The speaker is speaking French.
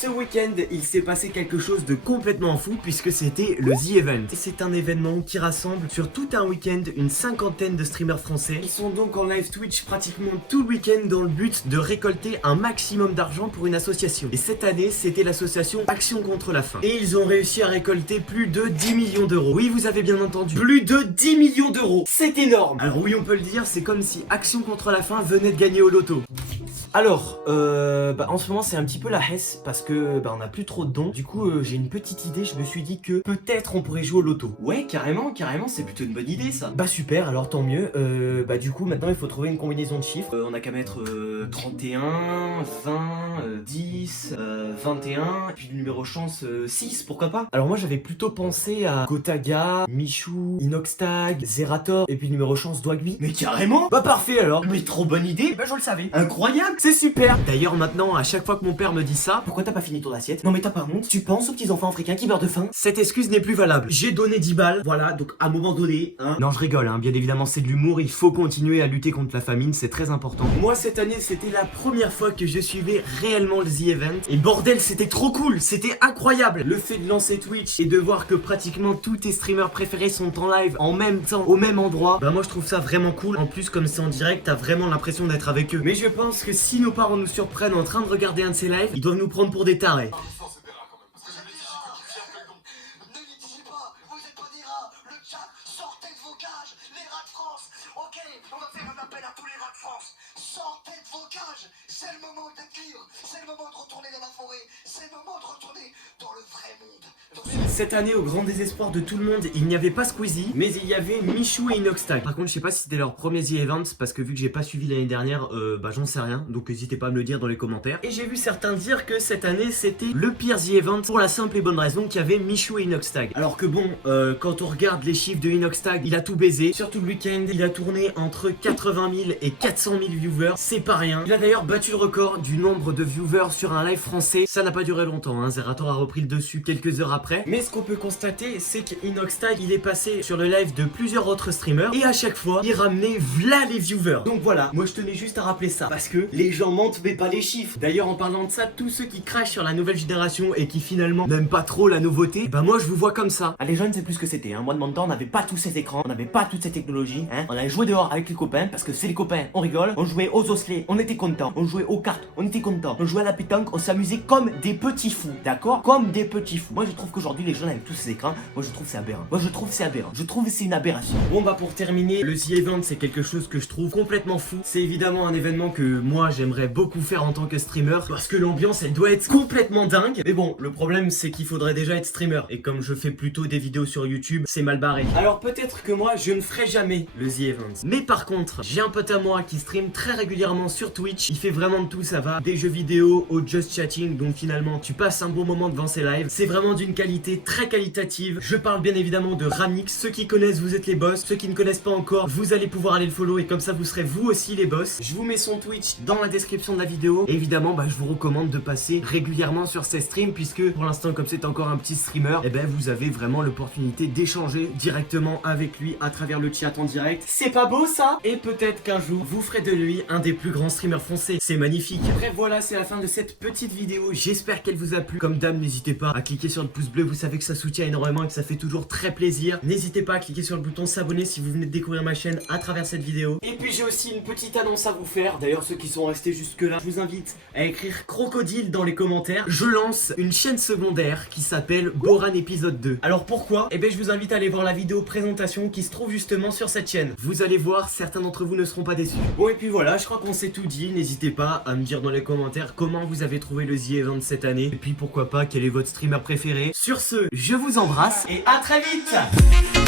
Ce week-end, il s'est passé quelque chose de complètement fou puisque c'était le The Event. C'est un événement qui rassemble sur tout un week-end une cinquantaine de streamers français. Ils sont donc en live Twitch pratiquement tout le week-end dans le but de récolter un maximum d'argent pour une association. Et cette année, c'était l'association Action contre la faim. Et ils ont réussi à récolter plus de 10 millions d'euros. Oui, vous avez bien entendu, plus de 10 millions d'euros. C'est énorme. Alors oui, on peut le dire, c'est comme si Action contre la faim venait de gagner au loto. Alors, en ce moment c'est un petit peu la hesse parce que on a plus trop de dons. Du coup j'ai une petite idée, je me suis dit que peut-être on pourrait jouer au loto. Ouais, carrément, c'est plutôt une bonne idée ça. Bah super, alors tant mieux. Du coup maintenant il faut trouver une combinaison de chiffres. On a qu'à mettre 31, 20, 10, 21, et puis le numéro chance 6, pourquoi pas. Alors moi j'avais plutôt pensé à Gotaga, Michou, Inoxtag, Zerator, et puis le numéro chance Dwagby. Mais carrément. Bah parfait alors. Mais trop bonne idée, bah je le savais. Incroyable. C'est super. D'ailleurs maintenant à chaque fois que mon père me dit ça, pourquoi t'as pas fini ton assiette? Non mais t'as pas honte? Tu penses aux petits enfants africains qui meurent de faim? Cette excuse n'est plus valable. J'ai donné 10 balles, voilà, donc à un moment donné, hein. Non je rigole, hein, bien évidemment c'est de l'humour, il faut continuer à lutter contre la famine, c'est très important. Moi cette année c'était la première fois que je suivais réellement le The Event. Et bordel c'était trop cool, c'était incroyable. Le fait de lancer Twitch et de voir que pratiquement tous tes streamers préférés sont en live en même temps, au même endroit, bah moi je trouve ça vraiment cool. En plus comme c'est en direct, t'as vraiment l'impression d'être avec eux. Mais je pense que si nos parents nous surprennent en train de regarder un de ces lives, ils doivent nous prendre pour des tarés. Ne litigez pas, vous êtes pas des rats. Le chat, sortez de vos cages, les rats de France. Ok, on va faire un appel à tous les rats de France. Sortez de vos cages, c'est le moment d'être libre, c'est le moment de retourner dans la forêt, c'est le moment de retourner dans le vrai monde. Cette année, au grand désespoir de tout le monde, il n'y avait pas Squeezie, mais il y avait Michou et Inoxtag. Par contre, je sais pas si c'était leur premier The Event, parce que vu que j'ai pas suivi l'année dernière, j'en sais rien, donc n'hésitez pas à me le dire dans les commentaires. Et j'ai vu certains dire que cette année, c'était le pire The Event, pour la simple et bonne raison qu'il y avait Michou et Inoxtag. Alors que bon, quand on regarde les chiffres de Inoxtag, il a tout baisé. Sur tout le week-end, il a tourné entre 80 000 et 400 000 viewers, c'est pas rien. Il a d'ailleurs battu le record du nombre de viewers sur un live français. Ça n'a pas duré longtemps, hein. Zerator a repris le dessus quelques heures après. Mais ce qu'on peut constater, c'est qu'Inoxtag, il est passé sur le live de plusieurs autres streamers et à chaque fois, il ramenait v'là les viewers. Donc voilà, moi je tenais juste à rappeler ça parce que les gens mentent mais pas les chiffres. D'ailleurs, en parlant de ça, tous ceux qui crachent sur la nouvelle génération et qui finalement n'aiment pas trop la nouveauté, bah moi je vous vois comme ça. Ah, les jeunes, c'est plus ce que c'était, hein. Moi de mon temps, on n'avait pas tous ces écrans, on n'avait pas toutes ces technologies, hein. On allait jouer dehors avec les copains parce que c'est les copains, on rigole, on jouait aux osselets, on était content, on jouait aux cartes, on était content, on jouait à la pétanque, on s'amusait comme des petits fous, d'accord? Comme des petits fous. Moi je trouve qu'aujourd'hui les jeunes avec tous ces écrans, moi je trouve c'est aberrant. Moi je trouve c'est aberrant. Je trouve c'est une aberration. Bon bah pour terminer, le The Event c'est quelque chose que je trouve complètement fou. C'est évidemment un événement que moi j'aimerais beaucoup faire en tant que streamer parce que l'ambiance elle doit être complètement dingue. Mais bon, le problème c'est qu'il faudrait déjà être streamer et comme je fais plutôt des vidéos sur YouTube, c'est mal barré. Alors peut-être que moi je ne ferai jamais le The Event. Mais par contre, j'ai un pote à moi qui stream très régulièrement sur Twitch. Il fait vraiment de tout, ça va des jeux vidéo au just chatting. Donc finalement, tu passes un bon moment devant ses lives. C'est vraiment d'une qualité très qualitative. Je parle bien évidemment de Ramix. Ceux qui connaissent, vous êtes les boss. Ceux qui ne connaissent pas encore, vous allez pouvoir aller le follow et comme ça vous serez vous aussi les boss. Je vous mets son Twitch dans la description de la vidéo. Et évidemment, je vous recommande de passer régulièrement sur ses streams puisque pour l'instant, comme c'est encore un petit streamer, vous avez vraiment l'opportunité d'échanger directement avec lui à travers le chat en direct. C'est pas beau ça? Et peut-être qu'un jour, vous ferez de lui un des plus grands streamers français. C'est magnifique. Bref, voilà, c'est la fin de cette petite vidéo. J'espère qu'elle vous a plu. Comme d'hab, n'hésitez pas à cliquer sur le pouce bleu. Vous savez que ça soutient énormément et que ça fait toujours très plaisir. N'hésitez pas à cliquer sur le bouton s'abonner si vous venez de découvrir ma chaîne à travers cette vidéo. Et puis j'ai aussi une petite annonce à vous faire. D'ailleurs, ceux qui sont restés jusque là, je vous invite à écrire crocodile dans les commentaires. Je lance une chaîne secondaire qui s'appelle Boran épisode 2. Alors pourquoi? Je vous invite à aller voir la vidéo présentation qui se trouve justement sur cette chaîne. Vous allez voir, certains d'entre vous ne seront pas déçus. Bon et puis voilà, je crois qu'on s'est tout dit. N'hésitez pas à me dire dans les commentaires comment vous avez trouvé le The Event cette année. Et puis pourquoi pas, quel est votre streamer préféré. Sur ce, je vous embrasse et à très vite.